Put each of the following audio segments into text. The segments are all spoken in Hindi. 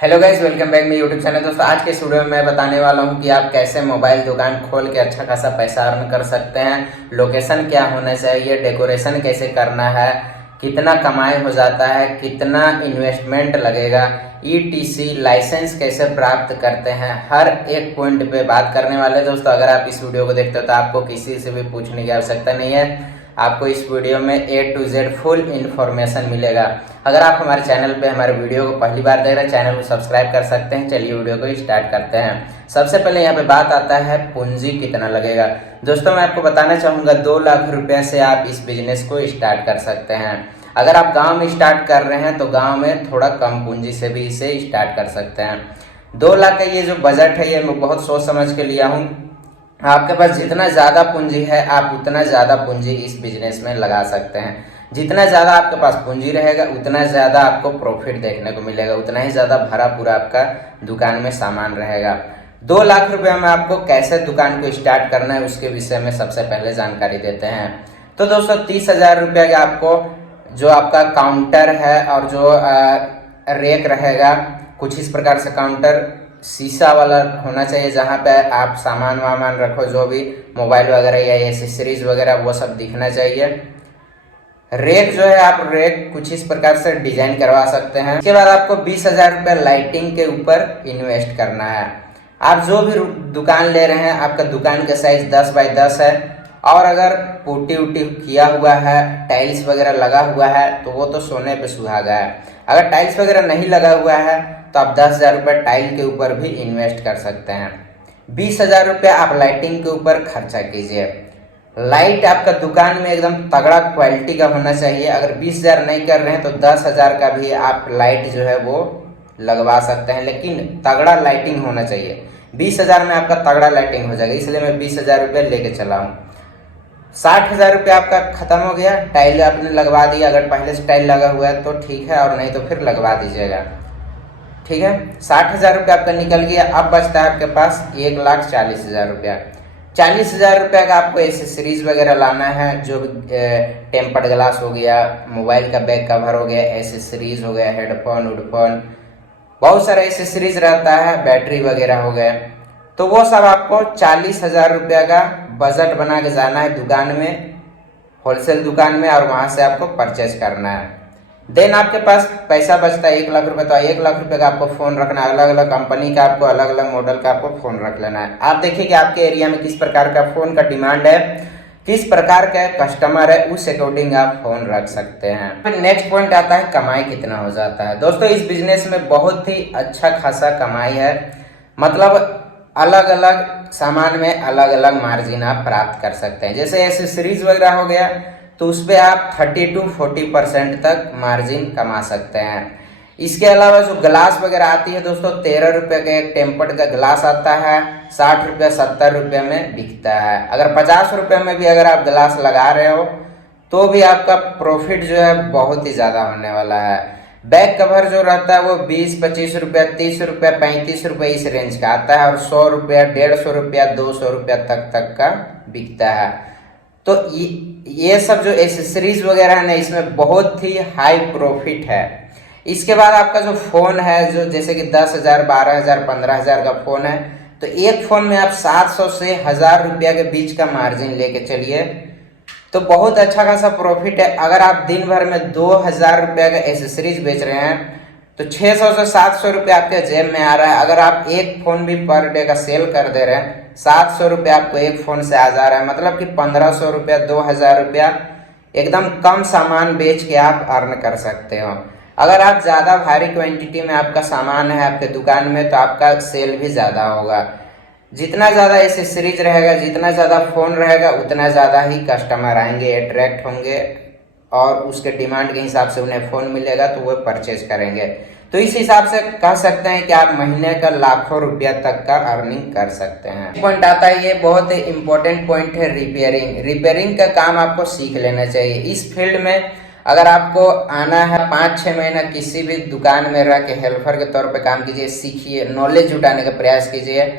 हेलो गाइस, वेलकम बैक मेरे यूट्यूब चैनल। दोस्तों आज के इस वीडियो में मैं बताने वाला हूं कि आप कैसे मोबाइल दुकान खोल के अच्छा खासा पैसा अर्न कर सकते हैं। लोकेशन क्या होना चाहिए, डेकोरेशन कैसे करना है, कितना कमाई हो जाता है, कितना इन्वेस्टमेंट लगेगा, ईटीसी लाइसेंस कैसे प्राप्त करते हैं, हर एक पॉइंट पे बात करने वाले। दोस्तों अगर आप इस वीडियो को देखते हो तो आपको किसी से भी पूछने की आवश्यकता नहीं है, आपको इस वीडियो में A to Z full information मिलेगा। अगर आप हमारे चैनल पे हमारे वीडियो को पहली बार देख रहे हैं, चैनल को सब्सक्राइब कर सकते हैं। चलिए वीडियो को स्टार्ट करते हैं। सबसे पहले यहाँ पे बात आता है पूंजी कितना लगेगा। दोस्तों मैं आपको बताना चाहूँगा 2 लाख रुपये से आप इस बिजनेस को स्टार्ट कर सकते हैं। अगर आप गाँव में स्टार्ट कर रहे हैं तो गाँव में थोड़ा कम पूंजी से भी इसे स्टार्ट कर सकते हैं। 2 लाख का ये जो बजट है ये मैं बहुत सोच समझ के लिया हूँ। आपके पास जितना ज़्यादा पूंजी है आप उतना ज़्यादा पूंजी इस बिजनेस में लगा सकते हैं। जितना ज़्यादा आपके पास पूंजी रहेगा उतना ज़्यादा आपको प्रॉफिट देखने को मिलेगा, उतना ही ज़्यादा भरा पूरा आपका दुकान में सामान रहेगा। 2 लाख रुपए में आपको कैसे दुकान को स्टार्ट करना है उसके विषय में सबसे पहले जानकारी देते हैं। तो दोस्तों 30,000 रुपये का आपको जो आपका काउंटर है और जो रेक रहेगा, कुछ इस प्रकार से काउंटर शीशा वाला होना चाहिए जहाँ पे आप सामान वामान रखो, जो भी मोबाइल वगैरह या एसेसरीज वगैरह वो सब दिखना चाहिए। रेक जो है आप रेक कुछ इस प्रकार से डिजाइन करवा सकते हैं। इसके बाद आपको 20,000 रुपये लाइटिंग के ऊपर इन्वेस्ट करना है। आप जो भी दुकान ले रहे हैं आपका दुकान का साइज 10 बाई 10 है और अगर पुट्टी उट्टी किया हुआ है, टाइल्स वगैरह लगा हुआ है तो वो तो सोने पे सुहागा है। अगर टाइल्स वगैरह नहीं लगा हुआ है तो आप 10,000 रुपये टाइल के ऊपर भी इन्वेस्ट कर सकते हैं। 20,000 रुपये आप लाइटिंग के ऊपर खर्चा कीजिए। लाइट आपका दुकान में एकदम तगड़ा क्वालिटी का होना चाहिए। अगर 20,000 नहीं कर रहे हैं तो 10,000 का भी आप लाइट जो है वो लगवा सकते हैं, लेकिन तगड़ा लाइटिंग होना चाहिए। 20,000 में आपका तगड़ा लाइटिंग हो जाएगा, इसलिए मैं 20,000 रुपये लेके चला हूँ। 60,000 रुपये आपका खत्म हो गया, टाइल आपने लगवा दिया। अगर पहले से टाइल लगा हुआ है तो ठीक है, और नहीं तो फिर लगवा दीजिएगा, ठीक है। 60,000 रुपये आपका निकल गया। अब बचता है आपके पास 1,40,000 रुपया। 40,000 रुपये का आपको एसेसरीज वगैरह लाना है, जो टेम्पर्ड ग्लास हो गया, मोबाइल का बैक कवर हो गया, एसेसरीज हो गया, हेडफोन वुडफोन, बहुत सारा एसेसरीज रहता है, बैटरी वगैरह हो गए। तो वो सब आपको 40,000 रुपये का बजट बना के जाना है दुकान में, होलसेल दुकान में, और वहाँ से आपको परचेज करना है। देन आपके पास पैसा बचता है 1 लाख रुपए। तो 1 लाख रुपए का आपको फ़ोन रखना है, अलग अलग कंपनी का आपको अलग अलग मॉडल का आपको फ़ोन रख लेना है। आप देखिए कि आपके एरिया में किस प्रकार का फ़ोन का डिमांड है, किस प्रकार का कस्टमर है, उस अकॉर्डिंग आप फ़ोन रख सकते हैं। फिर नेक्स्ट पॉइंट आता है कमाई कितना हो जाता है। दोस्तों इस बिजनेस में बहुत ही अच्छा खासा कमाई है। मतलब अलग अलग सामान में अलग अलग मार्जिन आप प्राप्त कर सकते हैं। जैसे एसेसरीज वगैरह हो गया तो उस पर आप 30 to 40% तक मार्जिन कमा सकते हैं। इसके अलावा जो ग्लास वगैरह आती है दोस्तों, 13 रुपये का एक टेम्पर्ड का ग्लास आता है, 60 रुपये 70 रुपये में बिकता है। अगर 50 रुपये में भी अगर आप ग्लास लगा रहे हो तो भी आपका प्रॉफिट जो है बहुत ही ज़्यादा होने वाला है। बैक कवर जो रहता है वो 20-25 रुपये, 30 रुपये, 35 रुपये इस रेंज का आता है, और 100 रुपया, 150 रुपया, 200 रुपया तक का बिकता है। तो ये सब जो एसेसरीज वगैरह है ना, इसमें बहुत ही हाई प्रॉफिट है। इसके बाद आपका जो फ़ोन है, जो जैसे कि 10,000, 12,000, 15,000 का फ़ोन है, तो एक फ़ोन में आप 700 से 1,000 रुपया के बीच का मार्जिन लेके चलिए तो बहुत अच्छा खासा प्रॉफिट है। अगर आप दिन भर में 2,000 रुपये का एसेसरीज बेच रहे हैं तो 600 से 700 रुपये आपके जेब में आ रहा है। अगर आप एक फ़ोन भी पर डे का सेल कर दे रहे हैं, 700 रुपये आपको एक फ़ोन से आ जा रहा है। मतलब कि 1,500 रुपया, 2,000 रुपया एकदम कम सामान बेच के आप अर्न कर सकते हो। अगर आप ज़्यादा भारी क्वांटिटी में आपका सामान है आपके दुकान में तो आपका सेल भी ज़्यादा होगा। जितना ज़्यादा एसेसरीज रहेगा, जितना ज़्यादा फ़ोन रहेगा, उतना ज़्यादा ही कस्टमर आएंगे, अट्रैक्ट होंगे, और उसके डिमांड के हिसाब से उन्हें फ़ोन मिलेगा तो वो परचेज करेंगे। तो इस हिसाब से कह सकते हैं कि आप महीने का लाखों रुपया तक का अर्निंग कर सकते हैं। पॉइंट आता है, ये बहुत ही इंपॉर्टेंट पॉइंट है, रिपेयरिंग। रिपेयरिंग का काम आपको सीख लेना चाहिए। इस फील्ड में अगर आपको आना है 5-6 महीना किसी भी दुकान में रह के हेल्पर के तौर पे काम कीजिए, सीखिए, नॉलेज जुटाने का प्रयास कीजिए।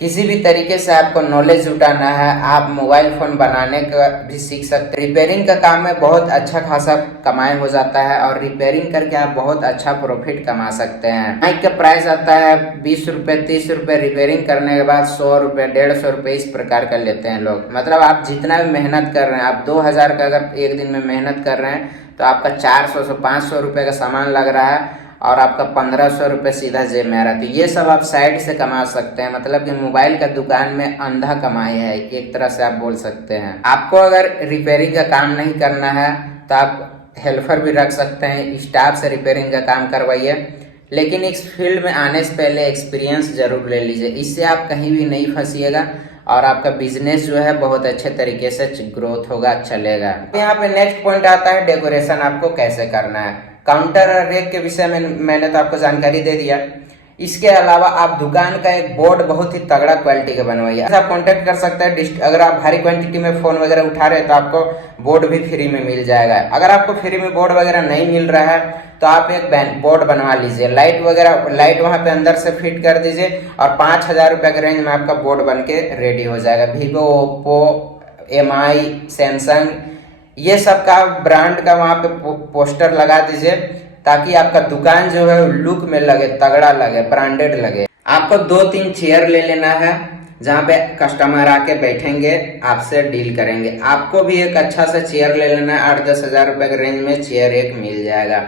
किसी भी तरीके से आपको नॉलेज जुटाना है, आप मोबाइल फ़ोन बनाने का भी सीख सकते हैं। रिपेयरिंग का काम में बहुत अच्छा खासा कमाई हो जाता है और रिपेयरिंग करके आप बहुत अच्छा प्रॉफिट कमा सकते हैं। माइक का प्राइस आता है 20 रुपये, 30 रुपये, रिपेयरिंग करने के बाद 100 रुपये, 150 रुपये, इस प्रकार का लेते हैं लोग। मतलब आप जितना भी मेहनत कर रहे हैं, आप 2000 का अगर एक दिन में मेहनत कर रहे हैं तो आपका 400 से 500 रुपये का सामान लग रहा है और आपका 1500 रुपये सीधा जेब में आ रहा है। तो ये सब आप साइड से कमा सकते हैं। मतलब कि मोबाइल का दुकान में अंधा कमाई है, एक तरह से आप बोल सकते हैं। आपको अगर रिपेयरिंग का काम नहीं करना है तो आप हेल्पर भी रख सकते हैं, स्टाफ से रिपेयरिंग का काम करवाइए, लेकिन इस फील्ड में आने से पहले एक्सपीरियंस जरूर ले लीजिए। इससे आप कहीं भी नहीं फंसिएगा और आपका बिजनेस जो है बहुत अच्छे तरीके से ग्रोथ होगा, चलेगा। यहाँ पे नेक्स्ट पॉइंट आता है डेकोरेशन आपको कैसे करना है। काउंटर और रेक के विषय में मैंने तो आपको जानकारी दे दिया। इसके अलावा आप दुकान का एक बोर्ड बहुत ही तगड़ा क्वालिटी का बनवाइए। आप कांटेक्ट कर सकते हैं। अगर आप भारी क्वांटिटी में फोन वगैरह उठा रहे हैं तो आपको बोर्ड भी फ्री में मिल जाएगा। अगर आपको फ्री में बोर्ड वगैरह नहीं मिल रहा है तो आप एक बोर्ड बनवा लीजिए। लाइट वहाँ पे अंदर से फिट कर दीजिए और 5000 रुपये के रेंज में आपका बोर्ड बन के रेडी हो जाएगा। वीवो, ओप्पो, MI, सैमसंग, ये सब का ब्रांड का वहाँ पे पोस्टर लगा दीजिए ताकि आपका दुकान जो है लुक में लगे, तगड़ा लगे, ब्रांडेड लगे। आपको 2-3 चेयर ले लेना है जहाँ पे कस्टमर आके बैठेंगे, आपसे डील करेंगे। आपको भी एक अच्छा सा चेयर ले लेना है। 8-10 हजार रुपये के रेंज में चेयर एक मिल जाएगा।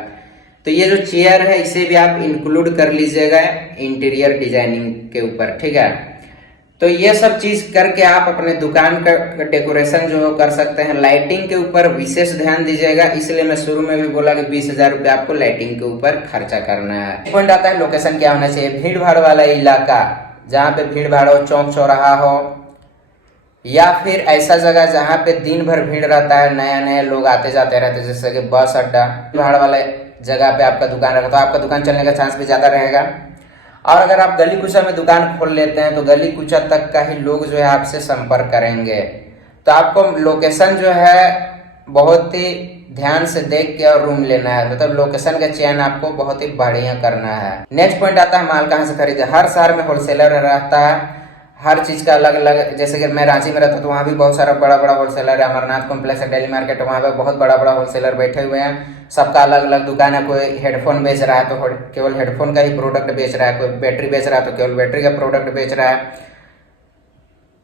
तो ये जो चेयर है इसे भी आप इंक्लूड कर लीजिएगा इंटीरियर डिजाइनिंग के ऊपर, ठीक है। तो ये सब चीज करके आप अपने दुकान का डेकोरेशन जो कर सकते हैं। लाइटिंग के ऊपर विशेष ध्यान दीजिएगा, इसलिए मैं शुरू में भी बोला कि 20,000 रुपये आपको लाइटिंग के ऊपर खर्चा करना है। पॉइंट आता है लोकेशन क्या होना चाहिए। भीड़ भाड़ वाला इलाका, जहाँ पे भीड़ भाड़ हो, चौक चौराहा हो, या फिर ऐसा जगह जहाँ पे दिन भर भीड़ रहता है, नए नए लोग आते जाते रहते हैं, जैसे कि बस अड्डा, भाड़ वाले जगह पे आपका दुकान रहेगा तो आपका दुकान चलने का चांस भी ज्यादा रहेगा। और अगर आप गली कुचा में दुकान खोल लेते हैं तो गली कुचा तक का ही लोग जो है आपसे संपर्क करेंगे। तो आपको लोकेशन जो है बहुत ही ध्यान से देख के और रूम लेना है। मतलब लोकेशन का चयन आपको बहुत ही बढ़िया करना है। नेक्स्ट पॉइंट आता है माल कहाँ से खरीदे। हर शहर में होलसेलर रहता है, हर चीज का अलग अलग। जैसे कि मैं रांची में रहता हूँ तो वहाँ भी बहुत सारा बड़ा बड़ा होलसेलर है। अमरनाथ कॉम्प्लेक्स है, डेली मार्केट, वहाँ पे बहुत बड़ा बड़ा होलसेलर बैठे हुए हैं। सबका अलग अलग दुकान है। कोई हेडफोन बेच रहा है तो केवल हेडफोन का ही प्रोडक्ट बेच रहा है, कोई बैटरी बेच रहा है तो केवल बैटरी का प्रोडक्ट बेच रहा है,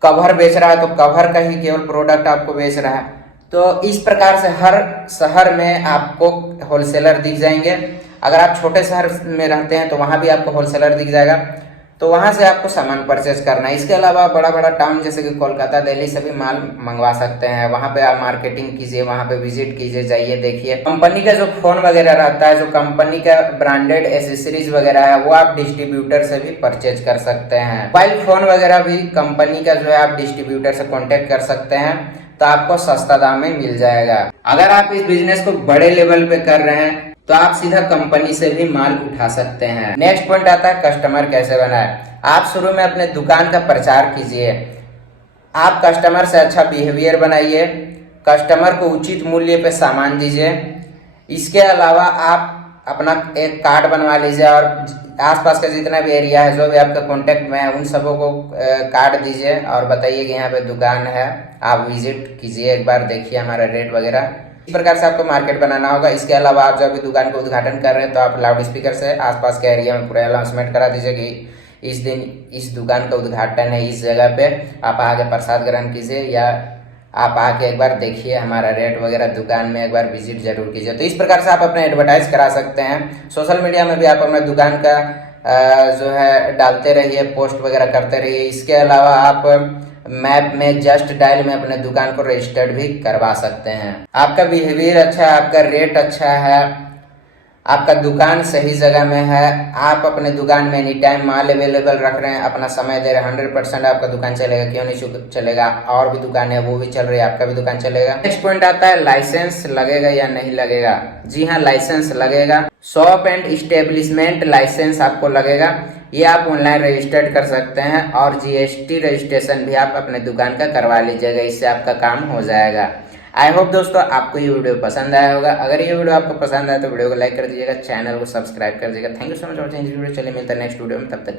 कवर बेच रहा है तो कवर का ही केवल प्रोडक्ट आपको बेच रहा है। तो इस प्रकार से हर शहर में आपको होलसेलर दिख जाएंगे। अगर आप छोटे शहर में रहते हैं तो वहाँ भी आपको होलसेलर दिख जाएगा, तो वहाँ से आपको सामान परचेज करना है। इसके अलावा बड़ा बड़ा टाउन जैसे कि कोलकाता, दिल्ली से भी माल मंगवा सकते हैं। वहाँ पे आप मार्केटिंग कीजिए, वहाँ पे विजिट कीजिए, जाइए, देखिए। कंपनी का जो फोन वगैरह रहता है, जो कंपनी का ब्रांडेड एसेसरीज वगैरह है, वो आप डिस्ट्रीब्यूटर से भी परचेज कर सकते हैं। मोबाइल फोन वगैरह भी कंपनी का जो है आप डिस्ट्रीब्यूटर से कॉन्टेक्ट कर सकते हैं, तो आपको सस्ता दाम में मिल जाएगा। अगर आप इस बिजनेस को बड़े लेवल पे कर रहे हैं तो आप सीधा कंपनी से भी माल उठा सकते हैं। नेक्स्ट पॉइंट आता है कस्टमर कैसे बनाए। आप शुरू में अपने दुकान का प्रचार कीजिए। आप कस्टमर से अच्छा बिहेवियर बनाइए, कस्टमर को उचित मूल्य पे सामान दीजिए। इसके अलावा आप अपना एक कार्ड बनवा लीजिए और आसपास का जितना भी एरिया है, जो भी आपका कॉन्टेक्ट में है, उन सबों को कार्ड दीजिए और बताइए कि यहाँ पे दुकान है, आप विजिट कीजिए, एक बार देखिए हमारा रेट वगैरह। इस प्रकार से आपको मार्केट बनाना होगा। इसके अलावा आप जब भी दुकान का उद्घाटन कर रहे हैं तो आप लाउड स्पीकर से आसपास के एरिया में पूरा अनाउंसमेंट करा दीजिए कि इस दिन इस दुकान का उद्घाटन है, इस जगह पे आप आके प्रसाद ग्रहण कीजिए, या आप आके एक बार देखिए हमारा रेट वगैरह, दुकान में एक बार विजिट जरूर कीजिए। तो इस प्रकार से आप अपना एडवर्टाइज करा सकते हैं। सोशल मीडिया में भी आप अपना दुकान का जो है डालते रहिए, पोस्ट वगैरह करते रहिए। इसके अलावा आप मैप में जस्ट डायल में अपने दुकान को रजिस्टर्ड भी करवा सकते हैं। आपका बिहेवियर अच्छा है, आपका रेट अच्छा है, आपका दुकान सही जगह में है, आप अपने दुकान में एनी टाइम माल अवेलेबल रख रहे हैं, अपना समय दे रहे हैं, 100% आपका दुकान चलेगा। क्यों नहीं चलेगा, और भी दुकान है वो भी चल रही है, आपका भी दुकान चलेगा। नेक्स्ट पॉइंट आता है लाइसेंस लगेगा या नहीं लगेगा। जी हाँ, लाइसेंस लगेगा। शॉप एंड इस्टेब्लिशमेंट लाइसेंस आपको लगेगा। ये आप ऑनलाइन रजिस्टर्ड कर सकते हैं और GST रजिस्ट्रेशन भी आप अपने दुकान का करवा लीजिएगा, इससे आपका काम हो जाएगा। आई होप दोस्तों आपको ये वीडियो पसंद आया होगा। अगर ये वीडियो आपको पसंद आया तो वीडियो को लाइक कर दीजिएगा, चैनल को सब्सक्राइब कर दीजिएगा। Thank you so much for watching this video. चलिए मिलता है नेक्स्ट वीडियो में, तब तक